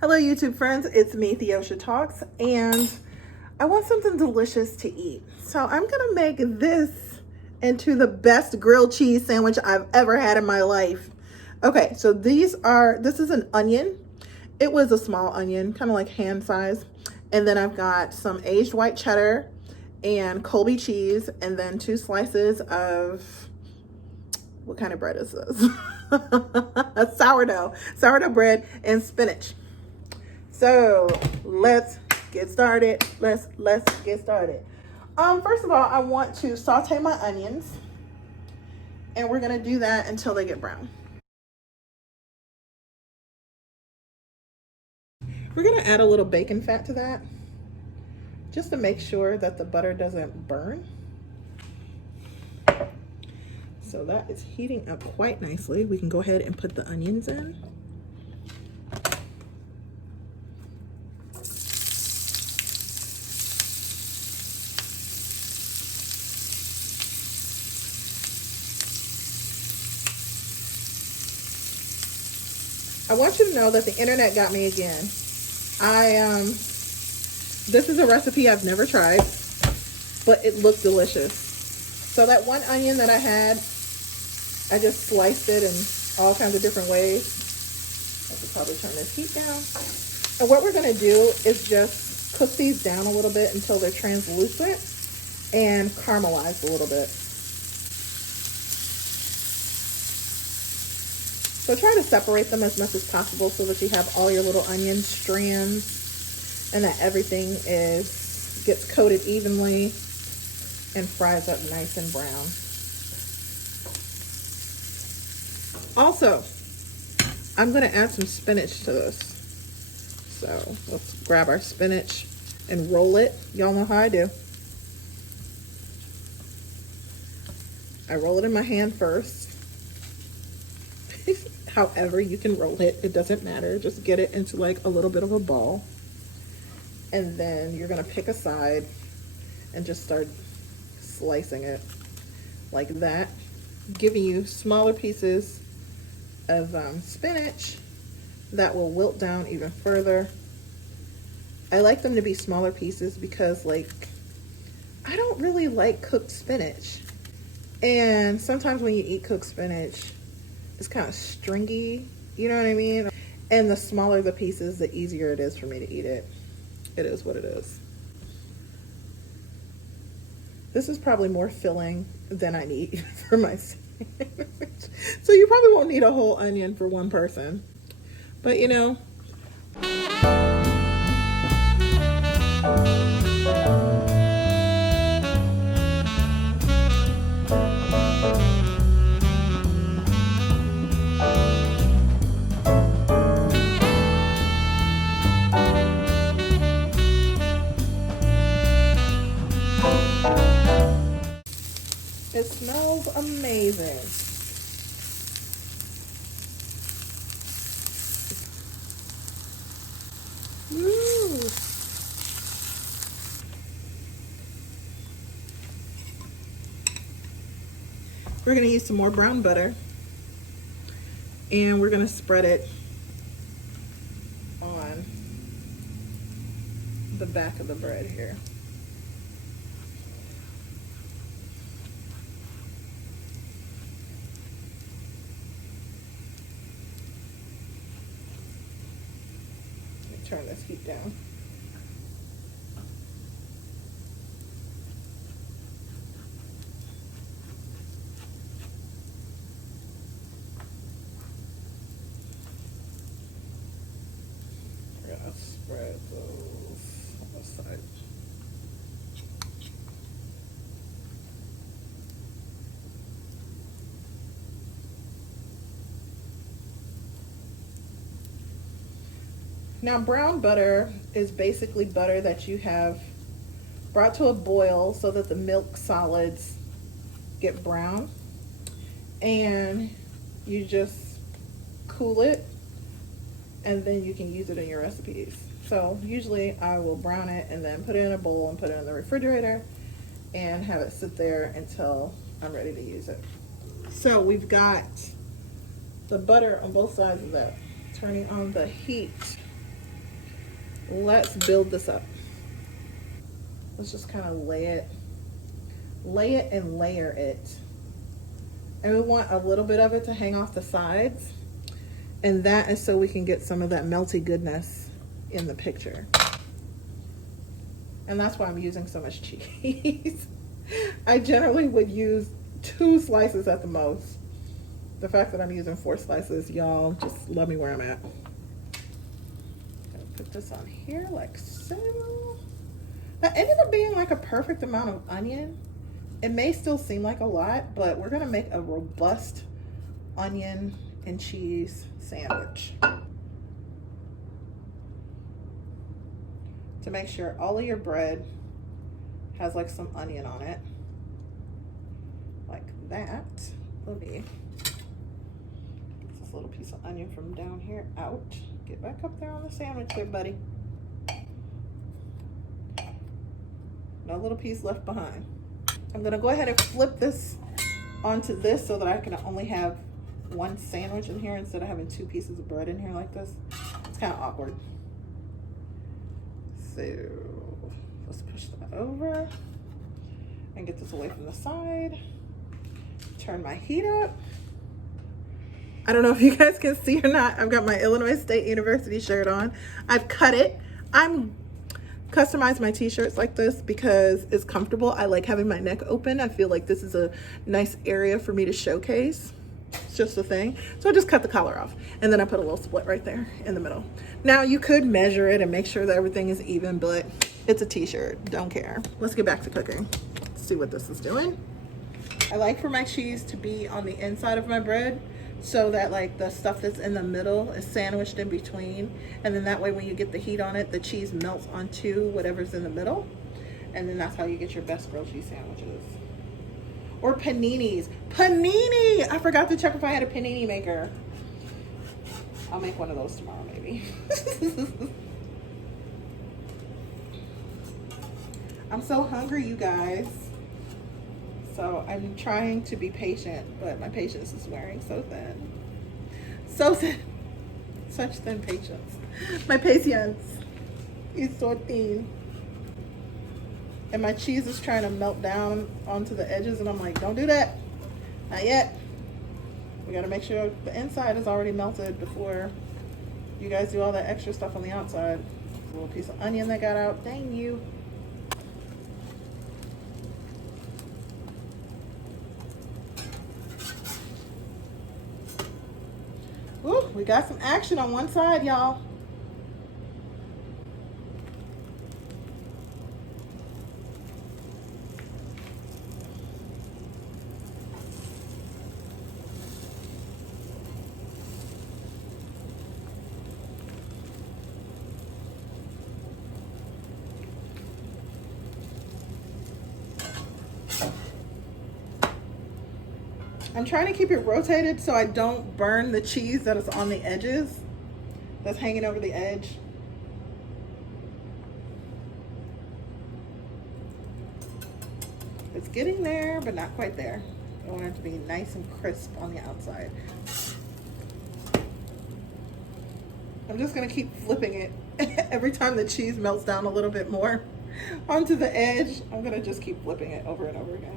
Hello YouTube friends, it's me, Theosha Talks, and I want something delicious to eat. So I'm gonna make this into the best grilled cheese sandwich I've ever had in my life. Okay, so this is an onion. It was a small onion, kind of like hand size. And then I've got some aged white cheddar and Colby cheese, and then 2 slices of, what kind of bread is this? Sourdough bread and spinach. So let's get started. Let's get started. First of all, I want to saute my onions, and we're gonna do that until they get brown. We're gonna add a little bacon fat to that, just to make sure that the butter doesn't burn. So that is heating up quite nicely. We can go ahead and put the onions in. I want you to know that the internet got me again. This is a recipe I've never tried, but it looked delicious. So that one onion that I had, I just sliced it in all kinds of different ways. I could probably turn this heat down. And what we're gonna do is just cook these down a little bit until they're translucent and caramelized a little bit. So try to separate them as much as possible so that you have all your little onion strands and that everything gets coated evenly and fries up nice and brown. Also, I'm gonna add some spinach to this. So let's grab our spinach and roll it. Y'all know how I do. I roll it in my hand first. However you can roll it, it doesn't matter. Just get it into like a little bit of a ball. And then you're gonna pick a side and just start slicing it like that, giving you smaller pieces of spinach that will wilt down even further. I like them to be smaller pieces because, like, I don't really like cooked spinach. And sometimes when you eat cooked spinach, it's kind of stringy, you know what I mean? And the smaller the pieces, the easier it is for me to eat it. It is what it is. This is probably more filling than I need for my sandwich. So you probably won't need a whole onion for one person. But you know, it smells amazing. Woo. We're gonna use some more brown butter, and we're gonna spread it on the back of the bread here. Turn this heat down. We're gonna spread those on the side. Now, brown butter is basically butter that you have brought to a boil so that the milk solids get brown, and you just cool it, and then you can use it in your recipes. So usually I will brown it and then put it in a bowl and put it in the refrigerator and have it sit there until I'm ready to use it. So we've got the butter on both sides of that. Turning on the heat let's build this up. Let's just kind of lay it and layer it. And we want a little bit of it to hang off the sides. And that is so we can get some of that melty goodness in the picture. And that's why I'm using so much cheese. I generally would use 2 slices at the most. The fact that I'm using 4 slices, y'all just love me where I'm at. Gonna put this on here like so. That ended up being like a perfect amount of onion. It may still seem like a lot, but we're gonna make a robust onion and cheese sandwich. To make sure all of your bread has like some onion on it. Like that. Let me get this little piece of onion from down here out. Get back up there on the sandwich there, buddy. No little piece left behind. I'm gonna go ahead and flip this onto this so that I can only have 1 sandwich in here instead of having 2 pieces of bread in here like this. It's kind of awkward. So let's push that over and get this away from the side. Turn my heat up. I don't know if you guys can see or not. I've got my Illinois State University shirt on. I've cut it. I'm customized my t-shirts like this because it's comfortable. I like having my neck open. I feel like this is a nice area for me to showcase. It's just a thing. So I just cut the collar off and then I put a little split right there in the middle. Now you could measure it and make sure that everything is even, but it's a t-shirt, don't care. Let's get back to cooking. Let's see what this is doing. I like for my cheese to be on the inside of my bread so that like the stuff that's in the middle is sandwiched in between. And then that way when you get the heat on it, the cheese melts onto whatever's in the middle. And then that's how you get your best grilled cheese sandwiches. Or paninis. Panini! I forgot to check if I had a panini maker. I'll make one of those tomorrow, maybe. I'm so hungry, you guys. So I'm trying to be patient, but my patience is wearing so thin. So thin. Such thin patience. My patience is so thin. And my cheese is trying to melt down onto the edges, and I'm like, don't do that. Not yet. We gotta make sure the inside is already melted before you guys do all that extra stuff on the outside. A little piece of onion that got out. Dang you. Ooh, we got some action on one side, y'all. I'm trying to keep it rotated so I don't burn the cheese that is on the edges, that's hanging over the edge. It's getting there, but not quite there. I want it to be nice and crisp on the outside. I'm just gonna keep flipping it every time the cheese melts down a little bit more onto the edge. I'm gonna just keep flipping it over and over again.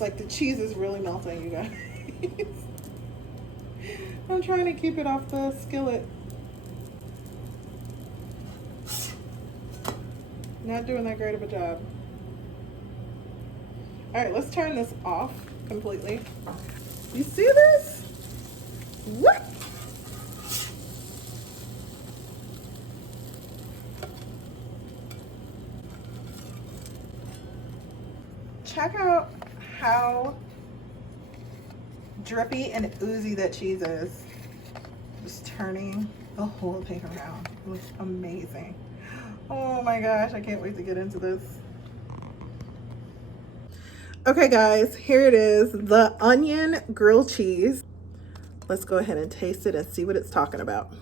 Like the cheese is really melting, you guys. I'm trying to keep it off the skillet. Not doing that great of a job. All right, let's turn this off completely. You see this? What? Check out how drippy and oozy that cheese is. Just turning the whole thing around. It looks amazing. Oh my gosh, I can't wait to get into this. Okay guys, here it is, the onion grilled cheese. Let's go ahead and taste it and see what it's talking about.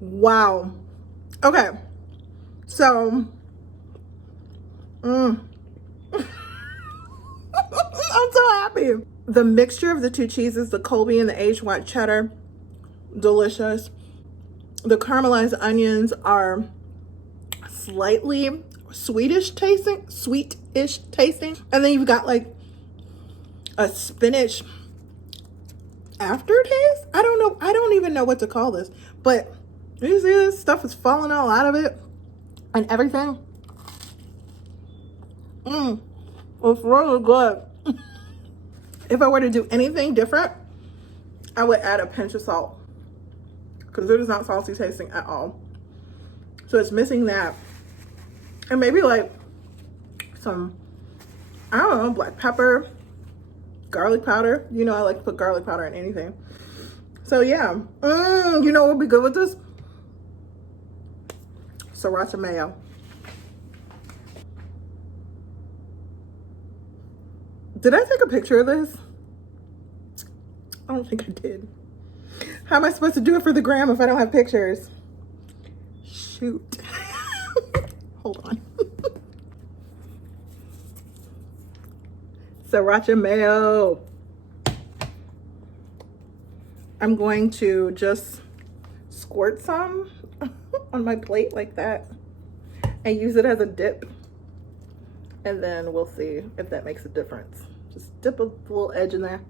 Wow. Okay, so I'm so happy. The mixture of the two cheeses, the Colby and the aged white cheddar, delicious. The caramelized onions are slightly sweetish tasting. And then you've got like a spinach aftertaste. I don't know. I don't even know what to call this. But you see this stuff is falling all out of it and everything. It's really good. If I were to do anything different, I would add a pinch of salt because it is not salty tasting at all. So it's missing that. And maybe like some, I don't know, black pepper, garlic powder. You know I like to put garlic powder in anything. So yeah, you know what would be good with this? Sriracha mayo. Did I take a picture of this? I don't think I did. How am I supposed to do it for the gram if I don't have pictures? Shoot. Hold on. Sriracha mayo. I'm going to just squirt some on my plate like that and use it as a dip. And then we'll see if that makes a difference. Just dip a little edge in there.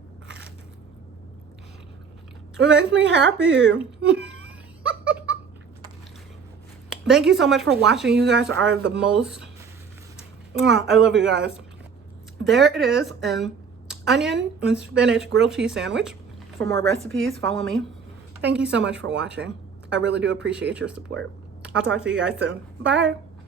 It makes me happy. Thank you so much for watching. You guys are the most. I love you guys. There it is, an onion and spinach grilled cheese sandwich. For more recipes, follow me. Thank you so much for watching. I really do appreciate your support. I'll talk to you guys soon. Bye.